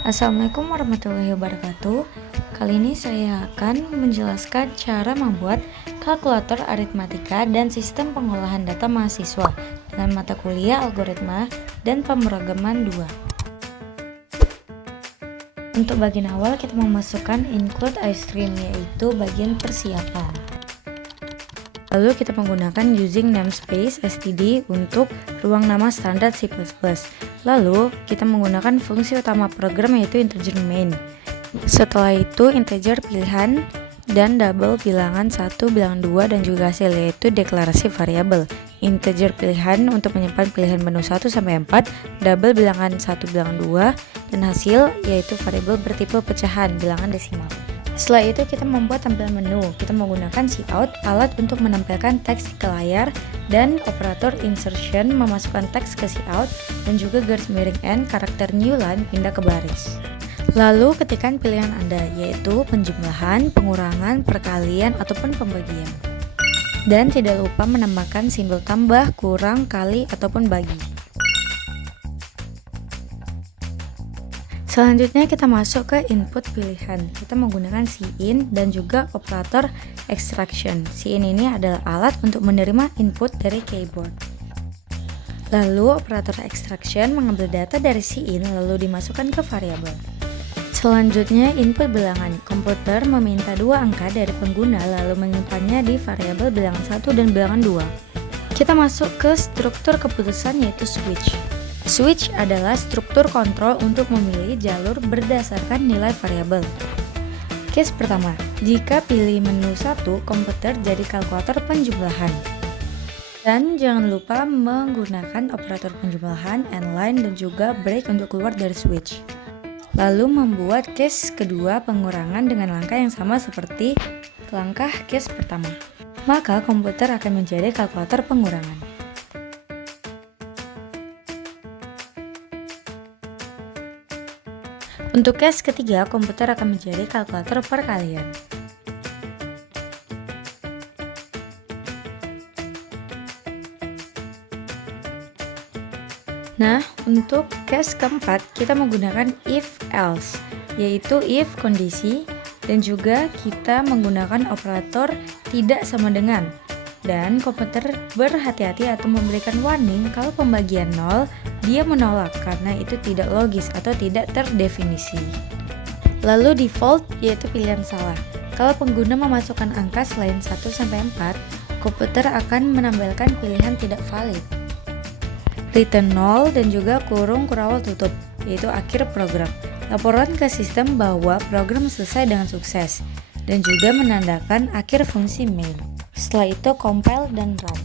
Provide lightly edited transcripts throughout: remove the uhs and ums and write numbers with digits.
Assalamualaikum warahmatullahi wabarakatuh. Kali ini saya akan menjelaskan cara membuat kalkulator aritmatika dan sistem pengolahan data mahasiswa dengan mata kuliah algoritma dan pemrograman 2. Untuk bagian awal kita memasukkan include iStream, yaitu bagian persiapan. Lalu kita menggunakan using namespace std untuk ruang nama standar C++. Lalu kita menggunakan fungsi utama program yaitu integer main. Setelah itu integer pilihan dan double bilangan 1, bilangan 2 dan juga hasil, yaitu deklarasi variabel. Integer pilihan untuk menyimpan pilihan menu 1 sampai 4, double bilangan 1, bilangan 2 dan hasil yaitu variabel bertipe pecahan bilangan desimal. Setelah itu kita membuat tampilan menu. Kita menggunakan cout, alat untuk menampilkan teks ke layar, dan operator insertion memasukkan teks ke cout, dan juga garis miring n karakter new line pindah ke baris. Lalu ketikkan pilihan Anda, yaitu penjumlahan, pengurangan, perkalian, ataupun pembagian. Dan tidak lupa menambahkan simbol tambah, kurang, kali, ataupun bagi. Selanjutnya kita masuk ke input pilihan. Kita menggunakan cin dan juga operator extraction. Cin ini adalah alat untuk menerima input dari keyboard. Lalu operator extraction mengambil data dari cin lalu dimasukkan ke variabel. Selanjutnya input bilangan. Komputer meminta dua angka dari pengguna lalu menyimpannya di variabel bilangan 1 dan bilangan 2. Kita masuk ke struktur keputusan yaitu switch. Switch adalah struktur kontrol untuk memilih jalur berdasarkan nilai variabel. Case pertama, jika pilih menu 1, komputer jadi kalkulator penjumlahan. Dan jangan lupa menggunakan operator penjumlahan, endline, dan juga break untuk keluar dari switch. Lalu membuat case kedua pengurangan dengan langkah yang sama seperti langkah case pertama. Maka komputer akan menjadi kalkulator pengurangan. Untuk case ketiga, komputer akan menjadi kalkulator perkalian. Nah, untuk case keempat, kita menggunakan if else, yaitu if kondisi, dan juga kita menggunakan operator tidak sama dengan. Dan komputer berhati-hati atau memberikan warning kalau pembagian 0 dia menolak karena itu tidak logis atau tidak terdefinisi. Lalu default yaitu pilihan salah. Kalau pengguna memasukkan angka selain 1 sampai 4, komputer akan menampilkan pilihan tidak valid. Return 0 dan juga kurung kurawal tutup yaitu akhir program. Laporan ke sistem bahwa program selesai dengan sukses dan juga menandakan akhir fungsi main. Setelah itu compile dan run.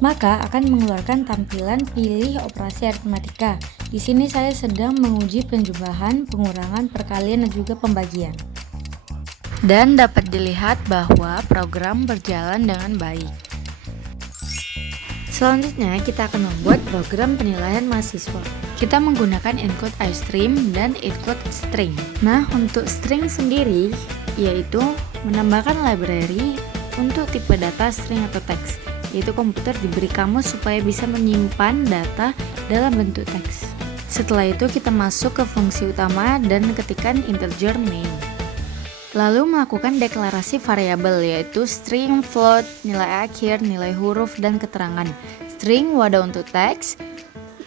Maka akan mengeluarkan tampilan pilih operasi aritmatika. Di sini saya sedang menguji penjumlahan, pengurangan, perkalian dan juga pembagian. Dan dapat dilihat bahwa program berjalan dengan baik. Selanjutnya kita akan membuat program penilaian mahasiswa. Kita menggunakan include iStream dan include string. Nah, untuk string sendiri yaitu menambahkan library untuk tipe data string atau teks, yaitu komputer diberi kamus supaya bisa menyimpan data dalam bentuk teks. Setelah itu kita masuk ke fungsi utama dan ketikkan integer main. Lalu melakukan deklarasi variabel yaitu string, float, nilai akhir, nilai huruf, dan keterangan. String wadah untuk teks,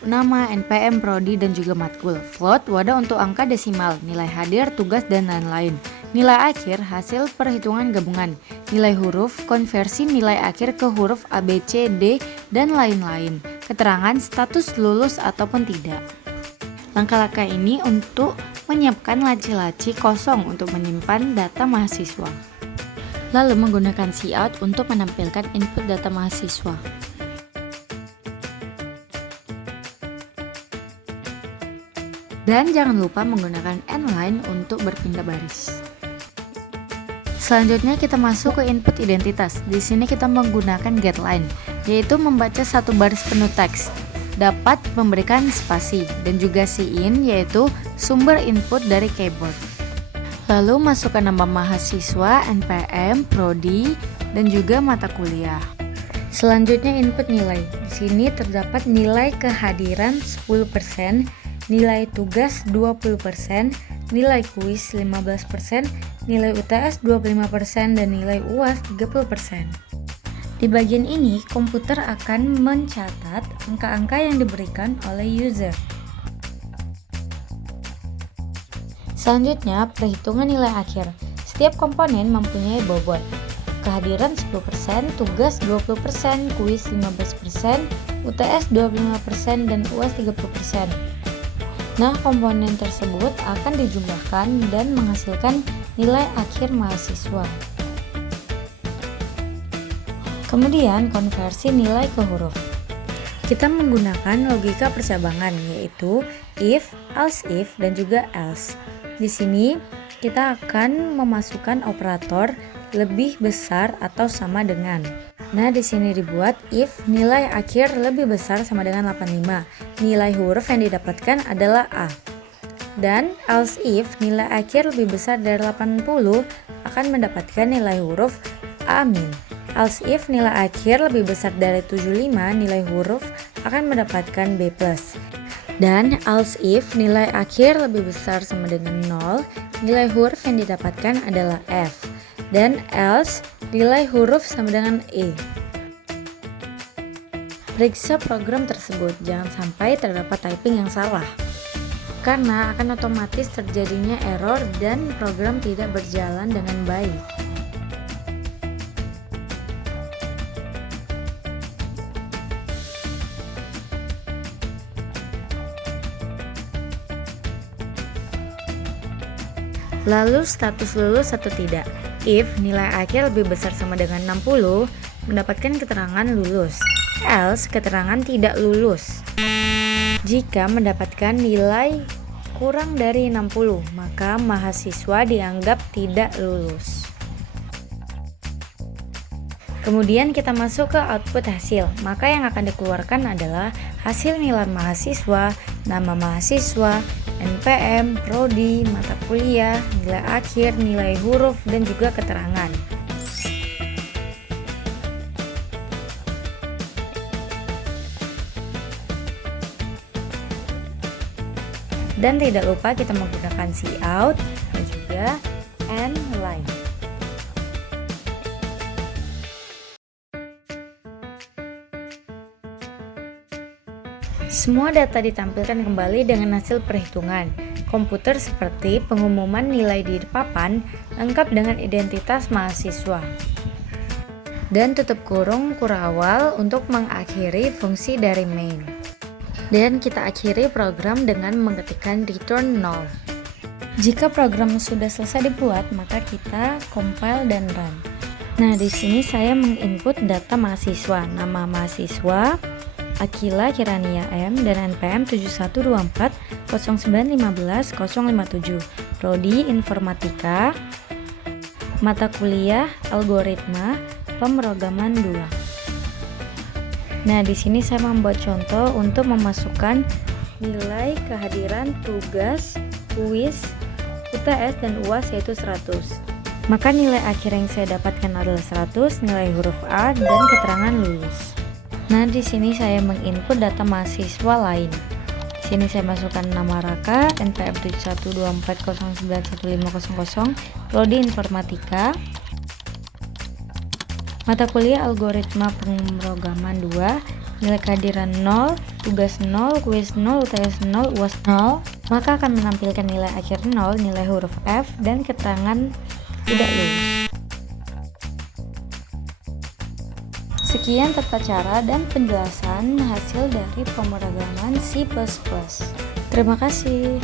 nama, npm, prodi, dan juga matkul. Float wadah untuk angka desimal, nilai hadir, tugas, dan lain-lain. Nilai akhir hasil perhitungan gabungan. Nilai huruf konversi nilai akhir ke huruf A, B, C, D, dan lain-lain. Keterangan status lulus ataupun tidak. Langkah-langkah ini untuk menyiapkan laci-laci kosong untuk menyimpan data mahasiswa. Lalu menggunakan cout untuk menampilkan input data mahasiswa. Dan jangan lupa menggunakan endline untuk berpindah baris. Selanjutnya kita masuk ke input identitas. Di sini kita menggunakan getLine, yaitu membaca satu baris penuh teks. Dapat memberikan spasi dan juga cin yaitu sumber input dari keyboard. Lalu masukkan nama mahasiswa, npm, prodi, dan juga mata kuliah. Selanjutnya input nilai. Di sini terdapat nilai kehadiran 10%, nilai tugas 20%, nilai kuis 15%, nilai UTS 25%, dan nilai UAS 30%. Di bagian ini, komputer akan mencatat angka-angka yang diberikan oleh user. Selanjutnya, perhitungan nilai akhir. Setiap komponen mempunyai bobot. Kehadiran 10%, tugas 20%, kuis 15%, UTS 25%, dan UAS 30%. Nah, komponen tersebut akan dijumlahkan dan menghasilkan nilai akhir mahasiswa. Kemudian, konversi nilai ke huruf. Kita menggunakan logika percabangan, yaitu if, else if, dan juga else. Di sini, kita akan memasukkan operator lebih besar atau sama dengan. Nah, di sini dibuat if nilai akhir lebih besar sama dengan 85. Nilai huruf yang didapatkan adalah A. Dan else if nilai akhir lebih besar dari 80 akan mendapatkan nilai huruf A-. Else if nilai akhir lebih besar dari 75, nilai huruf akan mendapatkan B+. Dan else if nilai akhir lebih besar sama dengan 0, nilai huruf yang didapatkan adalah F. Dan else nilai huruf sama dengan E. Periksa program tersebut, jangan sampai terdapat typing yang salah, karena akan otomatis terjadinya error dan program tidak berjalan dengan baik. Lalu status lulus atau tidak. If nilai akhir lebih besar sama dengan 60, mendapatkan keterangan lulus. Else keterangan tidak lulus. Jika mendapatkan nilai kurang dari 60, maka mahasiswa dianggap tidak lulus. Kemudian kita masuk ke output hasil. Maka yang akan dikeluarkan adalah hasil nilai mahasiswa, nama mahasiswa, NPM, prodi, mata kuliah, nilai akhir, nilai huruf, dan juga keterangan. Dan tidak lupa kita menggunakan cout dan juga end line. Semua data ditampilkan kembali dengan hasil perhitungan komputer seperti pengumuman nilai di papan lengkap dengan identitas mahasiswa. Dan tutup kurung kurawal untuk mengakhiri fungsi dari main. Dan kita akhiri program dengan mengetikkan return 0. Jika program sudah selesai dibuat, maka kita compile dan run. Nah, di sini saya menginput data mahasiswa, nama mahasiswa Akila Kirania M dan NPM 7124 0915 057, prodi Informatika, mata kuliah Algoritma Pemrograman 2. Nah, di sini saya membuat contoh untuk memasukkan nilai kehadiran tugas, kuis, UTS dan UAS yaitu 100. Maka nilai akhir yang saya dapatkan adalah 100, nilai huruf A dan keterangan lulus. Nah, di sini saya menginput data mahasiswa lain. Di sini saya masukkan nama Raka, NPM 7124091500, prodi Informatika, mata kuliah Algoritma Pemrograman 2, nilai kehadiran 0, tugas 0, kuis 0, UTS 0, UAS 0, maka akan menampilkan nilai akhir 0, nilai huruf F, dan keterangan tidak lulus. Sekian tata cara dan penjelasan hasil dari pemrograman C++. Terima kasih.